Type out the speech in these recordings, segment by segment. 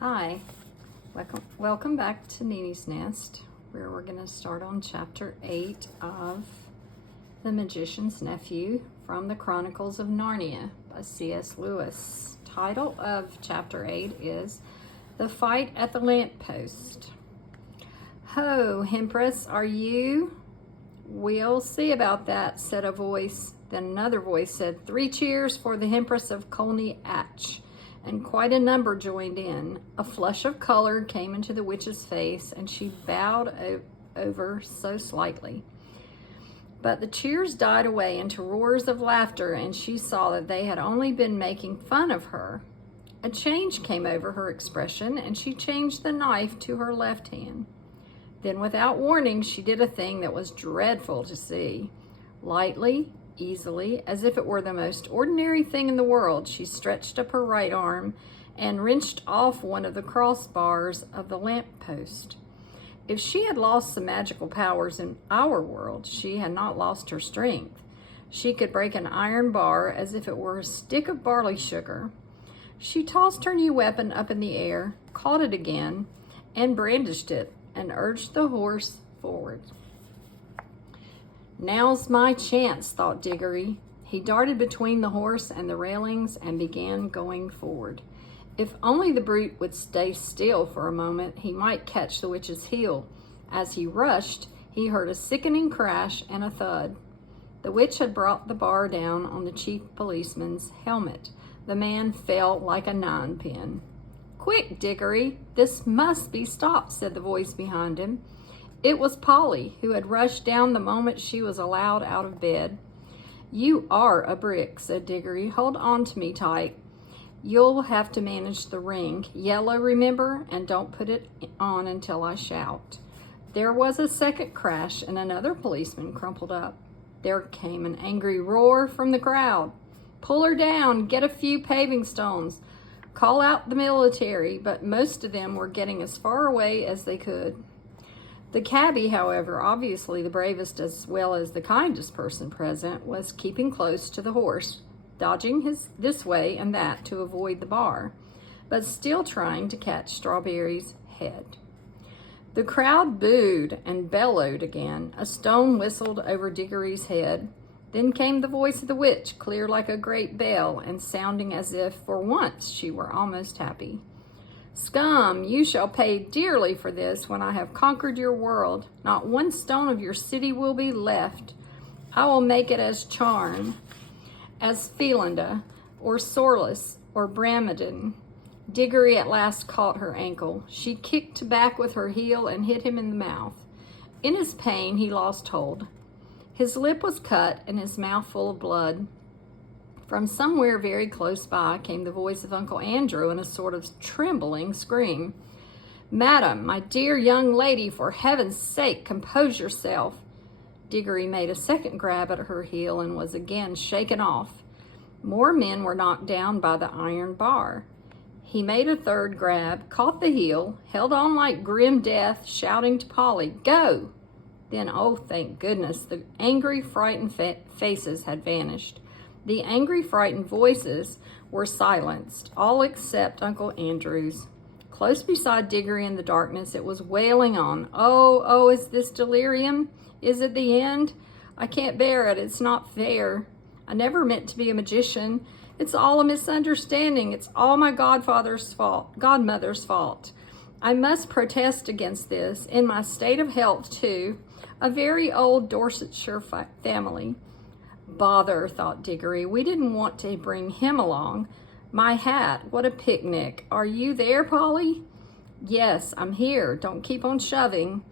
Hi, welcome back to Nene's Nest, where we're going to start on chapter 8 of The Magician's Nephew from the Chronicles of Narnia by C.S. Lewis. Title of chapter 8 is The Fight at the Lamppost. Ho, Hempress, are you? We'll see about that, said a voice. Then another voice said, 3 cheers for the Hempress of Colney Atch. And quite a number joined in. A flush of color came into the witch's face, and she bowed over so slightly. But the cheers died away into roars of laughter, and she saw that they had only been making fun of her. A change came over her expression, and she changed the knife to her left hand. Then, without warning, she did a thing that was dreadful to see. Lightly, easily, as if it were the most ordinary thing in the world, she stretched up her right arm and wrenched off one of the crossbars of the lamppost. If she had lost some magical powers in our world, she had not lost her strength. She could break an iron bar as if it were a stick of barley sugar. She tossed her new weapon up in the air, caught it again, and brandished it, and urged the horse forward. Now's my chance, thought Diggory. He darted between the horse and the railings and began going forward. If only the brute would stay still for a moment, he might catch the witch's heel. As he rushed, he heard a sickening crash and a thud. The witch had brought the bar down on the chief policeman's helmet. The man fell like a ninepin. Quick, Diggory, this must be stopped, said the voice behind him. It was Polly, who had rushed down the moment she was allowed out of bed. You are a brick, said Diggory. Hold on to me tight. You'll have to manage the ring. Yellow, remember, and don't put it on until I shout. There was a second crash, and another policeman crumpled up. There came an angry roar from the crowd. Pull her down, get a few paving stones. Call out the military, but most of them were getting as far away as they could. The cabbie, however, obviously the bravest as well as the kindest person present, was keeping close to the horse, dodging this way and that to avoid the bar, but still trying to catch Strawberry's head. The crowd booed and bellowed again. A stone whistled over Diggory's head. Then came the voice of the witch, clear like a great bell, and sounding as if, for once, she were almost happy. Scum, you shall pay dearly for this when I have conquered your world. Not one stone of your city will be left. I will make it as charm as Phelinda, or Sorlus, or Bramidon. Diggory at last caught her ankle. She kicked back with her heel and hit him in the mouth. In his pain, he lost hold. His lip was cut and his mouth full of blood. From somewhere very close by came the voice of Uncle Andrew in a sort of trembling scream. Madam, my dear young lady, for heaven's sake, compose yourself. Diggory made a second grab at her heel and was again shaken off. More men were knocked down by the iron bar. He made a third grab, caught the heel, held on like grim death, shouting to Polly, Go! Then, oh, thank goodness, the angry, frightened faces had vanished. The angry, frightened voices were silenced, all except Uncle Andrew's. Close beside Diggory in the darkness, it was wailing on. Oh, is this delirium? Is it the end? I can't bear it. It's not fair. I never meant to be a magician. It's all a misunderstanding. It's all my godmother's fault. I must protest against this, in my state of health, too. A very old Dorsetshire family. Bother, thought Diggory. We didn't want to bring him along. My hat, what a picnic. Are you there, Polly? Yes, I'm here. Don't keep on shoving.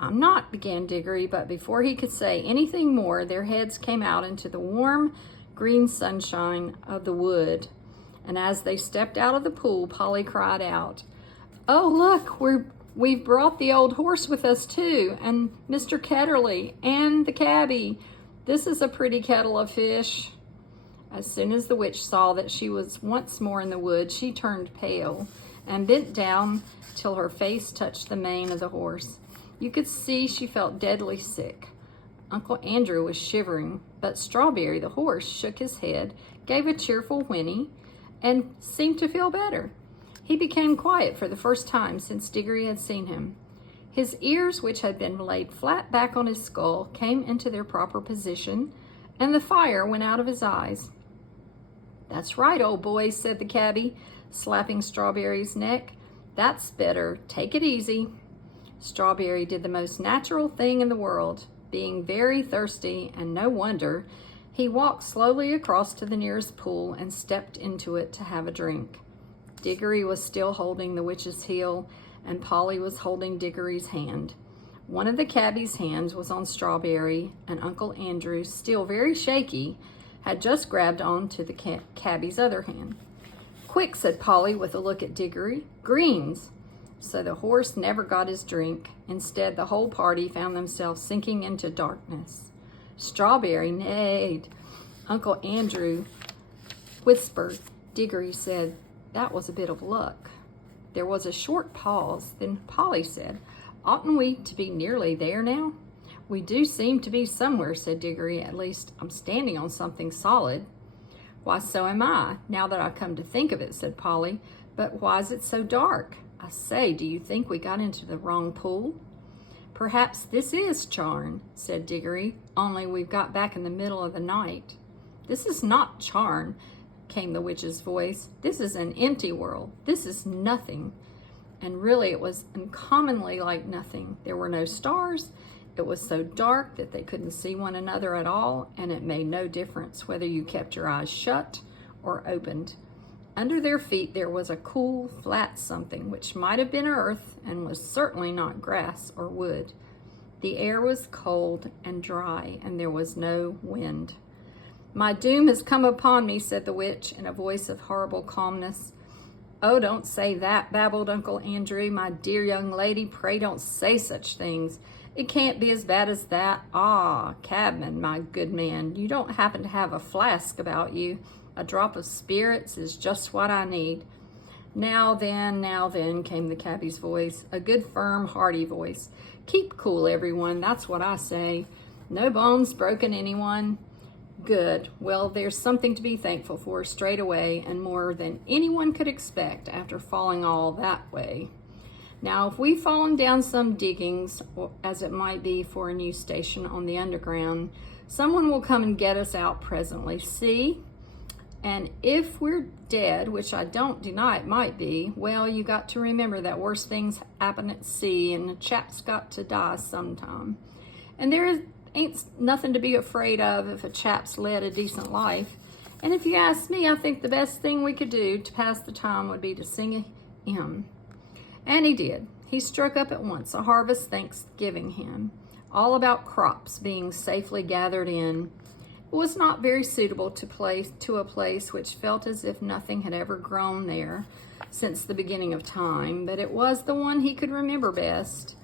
I'm not, began Diggory, but before he could say anything more, their heads came out into the warm, green sunshine of the wood. And as they stepped out of the pool, Polly cried out, Oh, look, we've brought the old horse with us, too, and Mr. Ketterly, and the cabbie. This is a pretty kettle of fish. As soon as the witch saw that she was once more in the wood, she turned pale and bent down till her face touched the mane of the horse. You could see she felt deadly sick. Uncle Andrew was shivering, but Strawberry, the horse, shook his head, gave a cheerful whinny, and seemed to feel better. He became quiet for the first time since Diggory had seen him. His ears, which had been laid flat back on his skull, came into their proper position, and the fire went out of his eyes. "That's right, old boy," said the cabbie, slapping Strawberry's neck. "That's better. Take it easy." Strawberry did the most natural thing in the world. Being very thirsty, and no wonder, he walked slowly across to the nearest pool and stepped into it to have a drink. Diggory was still holding the witch's heel, and Polly was holding Diggory's hand. One of the cabbie's hands was on Strawberry, and Uncle Andrew, still very shaky, had just grabbed on to the cabbie's other hand. "Quick," said Polly with a look at Diggory. "Greens." So the horse never got his drink. Instead, the whole party found themselves sinking into darkness. Strawberry neighed. Uncle Andrew whispered. Diggory said, "That was a bit of luck." There was a short pause. Then Polly said, "Oughtn't we to be nearly there now?" "We do seem to be somewhere," said Diggory. "At least I'm standing on something solid." "Why, so am I, now that I come to think of it," said Polly. "But why is it so dark? I say, do you think we got into the wrong pool?" "Perhaps this is Charn," said Diggory, "only we've got back in the middle of the night." "This is not Charn," came the witch's voice. "This is an empty world. This is nothing." And really it was uncommonly like nothing. There were no stars. It was so dark that they couldn't see one another at all, and it made no difference whether you kept your eyes shut or opened. Under their feet there was a cool, flat something, which might have been earth and was certainly not grass or wood. The air was cold and dry, and there was no wind. "My doom has come upon me," said the witch in a voice of horrible calmness. "Oh, don't say that," babbled Uncle Andrew. "My dear young lady, pray don't say such things. It can't be as bad as that. Ah, cabman, my good man, you don't happen to have a flask about you? A drop of spirits is just what I need." Now then," came the cabbie's voice, a good, firm, hearty voice. "Keep cool, everyone, that's what I say. No bones broken, anyone? Good. Well, there's something to be thankful for straight away, and more than anyone could expect after falling all that way. Now, if we've fallen down some diggings, as it might be for a new station on the underground, someone will come and get us out presently, see? And if we're dead, which I don't deny it might be, well, you got to remember that worse things happen at sea, and a chap's got to die sometime. And there ain't nothing to be afraid of if a chap's led a decent life. And if you ask me, I think the best thing we could do to pass the time would be to sing a hymn." And he did. He struck up at once a harvest thanksgiving hymn, all about crops being safely gathered in. It was not very suitable to a place which felt as if nothing had ever grown there since the beginning of time, but it was the one he could remember best.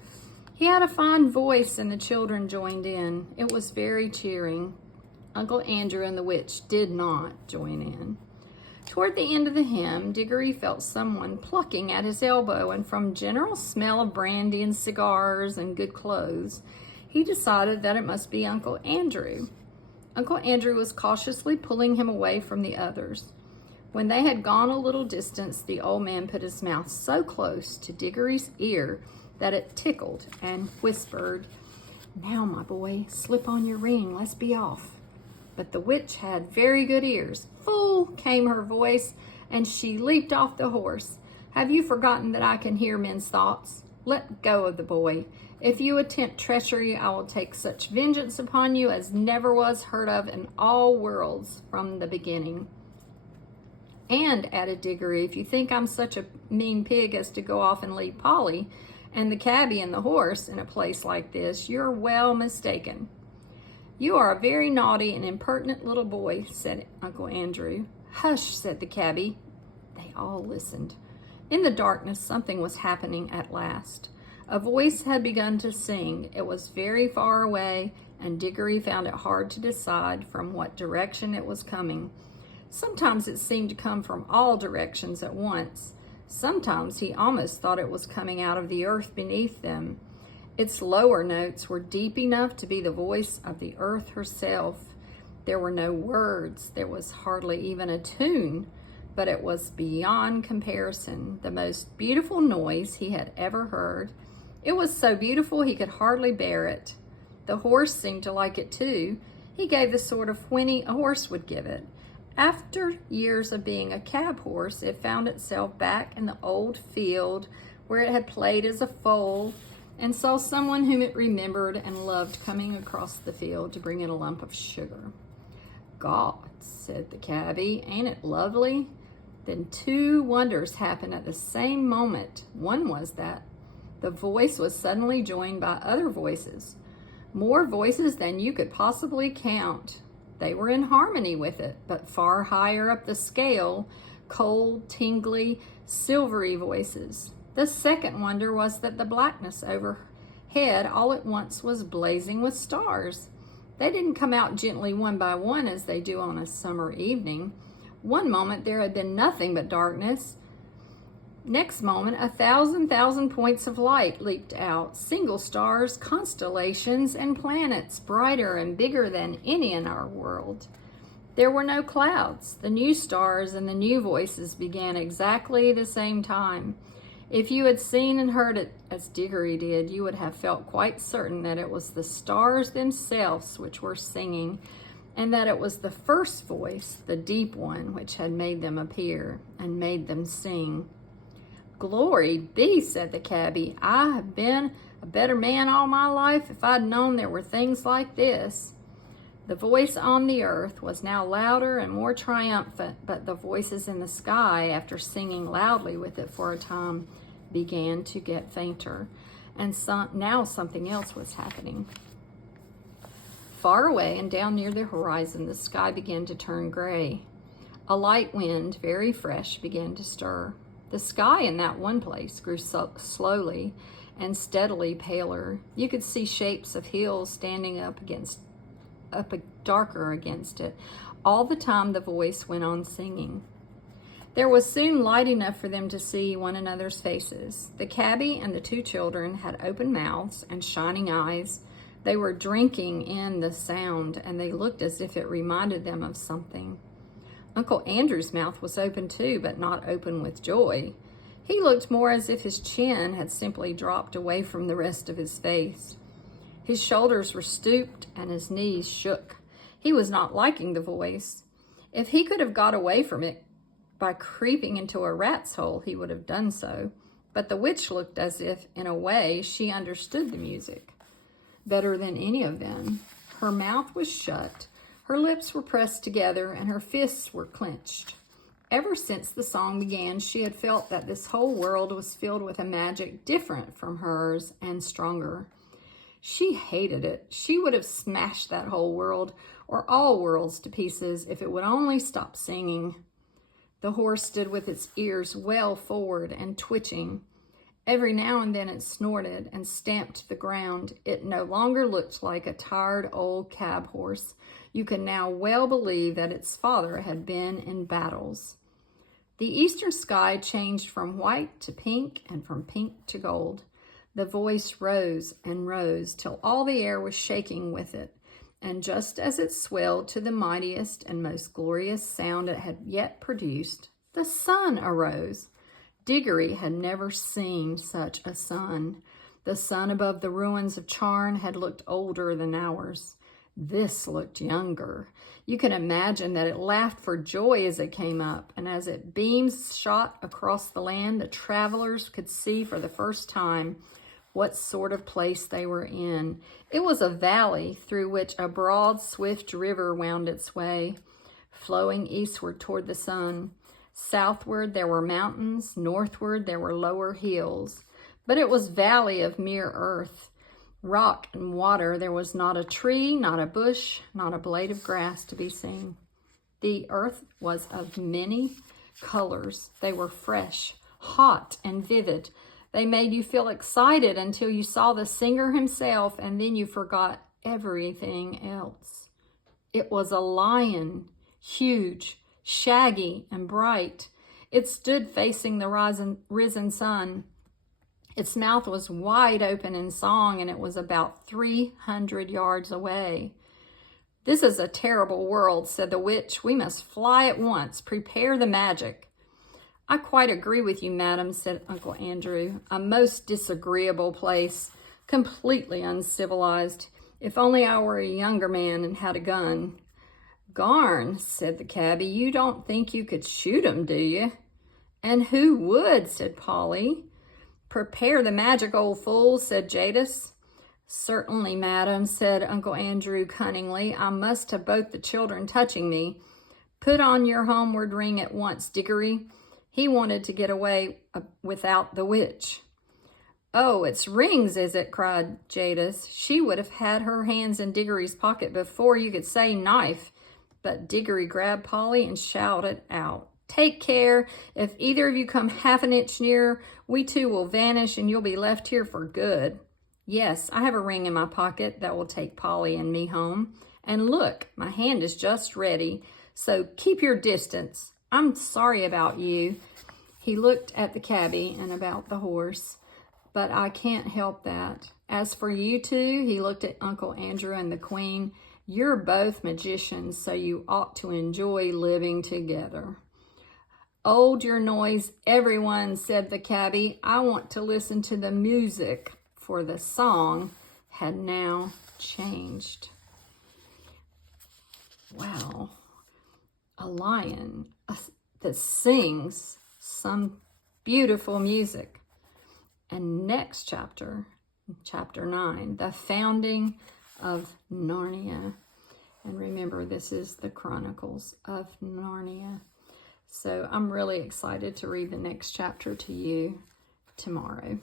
He had a fine voice, and the children joined in. It was very cheering. Uncle Andrew and the witch did not join in. Toward the end of the hymn, Diggory felt someone plucking at his elbow, and from general smell of brandy and cigars and good clothes, he decided that it must be Uncle Andrew. Uncle Andrew was cautiously pulling him away from the others. When they had gone a little distance, the old man put his mouth so close to Diggory's ear that it tickled, and whispered, "Now, my boy, slip on your ring. Let's be off." But the witch had very good ears. "Fool," came her voice, and she leaped off the horse. "Have you forgotten that I can hear men's thoughts? Let go of the boy. If you attempt treachery, I will take such vengeance upon you as never was heard of in all worlds from the beginning." "And," added Diggory, "if you think I'm such a mean pig as to go off and leave Polly and the cabbie and the horse in a place like this, you're well mistaken." "You are a very naughty and impertinent little boy," said Uncle Andrew. "Hush," said the cabbie. They all listened. In the darkness, something was happening at last. A voice had begun to sing. It was very far away, and Diggory found it hard to decide from what direction it was coming. Sometimes it seemed to come from all directions at once. Sometimes he almost thought it was coming out of the earth beneath them. Its lower notes were deep enough to be the voice of the earth herself. There were no words. There was hardly even a tune. but it was beyond comparison the most beautiful noise he had ever heard. It was so beautiful he could hardly bear it. The horse seemed to like it too. He gave the sort of whinny a horse would give it. After years of being a cab horse, it found itself back in the old field where it had played as a foal, and saw someone whom it remembered and loved coming across the field to bring it a lump of sugar. "God," said the cabbie, "ain't it lovely?" Then two wonders happened at the same moment. One was that the voice was suddenly joined by other voices, more voices than you could possibly count. They were in harmony with it, but far higher up the scale, cold, tingly, silvery voices. The second wonder was that the blackness overhead all at once was blazing with stars. They didn't come out gently one by one as they do on a summer evening. One moment there had been nothing but darkness. Next moment, 1,000,000 points of light leaped out, single stars, constellations, and planets, brighter and bigger than any in our world. There were no clouds. The new stars and the new voices began exactly the same time. If you had seen and heard it as Diggory did, you would have felt quite certain that it was the stars themselves which were singing, and that it was the first voice, the deep one, which had made them appear and made them sing. "Glory be," said the cabbie. "I have been a better man all my life if I'd known there were things like this." The voice on the earth was now louder and more triumphant, but the voices in the sky, after singing loudly with it for a time, began to get fainter, and now something else was happening. Far away and down near the horizon, the sky began to turn gray. A light wind, very fresh, began to stir. The sky in that one place grew slowly and steadily paler. You could see shapes of hills standing up darker against it. All the time the voice went on singing. There was soon light enough for them to see one another's faces. The cabbie and the two children had open mouths and shining eyes. They were drinking in the sound, and they looked as if it reminded them of something. Uncle Andrew's mouth was open too, but not open with joy. He looked more as if his chin had simply dropped away from the rest of his face. His shoulders were stooped and his knees shook. He was not liking the voice. If he could have got away from it by creeping into a rat's hole, he would have done so. But the witch looked as if, in a way, she understood the music better than any of them. Her mouth was shut, her lips were pressed together, and her fists were clenched. Ever since the song began, she had felt that this whole world was filled with a magic different from hers and stronger. She hated it. She would have smashed that whole world, or all worlds, to pieces if it would only stop singing. The horse stood with its ears well forward and twitching. Every now and then it snorted and stamped the ground. It no longer looked like a tired old cab horse. You could now well believe that its father had been in battles. The eastern sky changed from white to pink and from pink to gold. The voice rose and rose till all the air was shaking with it, and just as it swelled to the mightiest and most glorious sound it had yet produced, the sun arose. Diggory had never seen such a sun. The sun above the ruins of Charn had looked older than ours. This looked younger. You can imagine that it laughed for joy as it came up, and as its beams shot across the land, the travelers could see for the first time what sort of place they were in. It was a valley through which a broad, swift river wound its way, flowing eastward toward the sun. Southward there were mountains, northward there were lower hills, but it was valley of mere earth, rock and water. There was not a tree, not a bush, not a blade of grass to be seen. The earth was of many colors. They were fresh, hot, and vivid. They made you feel excited until you saw the singer himself, and then you forgot everything else. It was a lion, huge, shaggy, and bright. It stood facing the risen sun. Its mouth was wide open in song, and it was about 300 yards away. "This is a terrible world," said the witch. "We must fly at once. Prepare the magic." "I quite agree with you, madam," said Uncle Andrew. "A most disagreeable place, completely uncivilized. If only I were a younger man and had a gun." "Garn," said the cabbie, "you don't think you could shoot 'em, do you?" "And who would?" said Polly. "Prepare the magic, old fool," said Jadis. "Certainly, madam," said Uncle Andrew cunningly. "I must have both the children touching me. Put on your homeward ring at once, Diggory." He wanted to get away without the witch. "Oh, it's rings, is it?" cried Jadis. She would have had her hands in Diggory's pocket before you could say knife. But Diggory grabbed Polly and shouted out, "Take care. If either of you come half an inch nearer, we two will vanish and you'll be left here for good. Yes, I have a ring in my pocket that will take Polly and me home. And look, my hand is just ready. So keep your distance. I'm sorry about you." He looked at the cabbie and about the horse. "But I can't help that. As for you two," he looked at Uncle Andrew and the Queen, "you're both magicians, so you ought to enjoy living together." "Hold your noise, everyone," said the cabbie. "I want to listen to the music," for the song had now changed. Wow, a lion that sings some beautiful music. And next chapter, chapter 9, the founding of Narnia. And remember, this is the Chronicles of Narnia. So I'm really excited to read the next chapter to you tomorrow.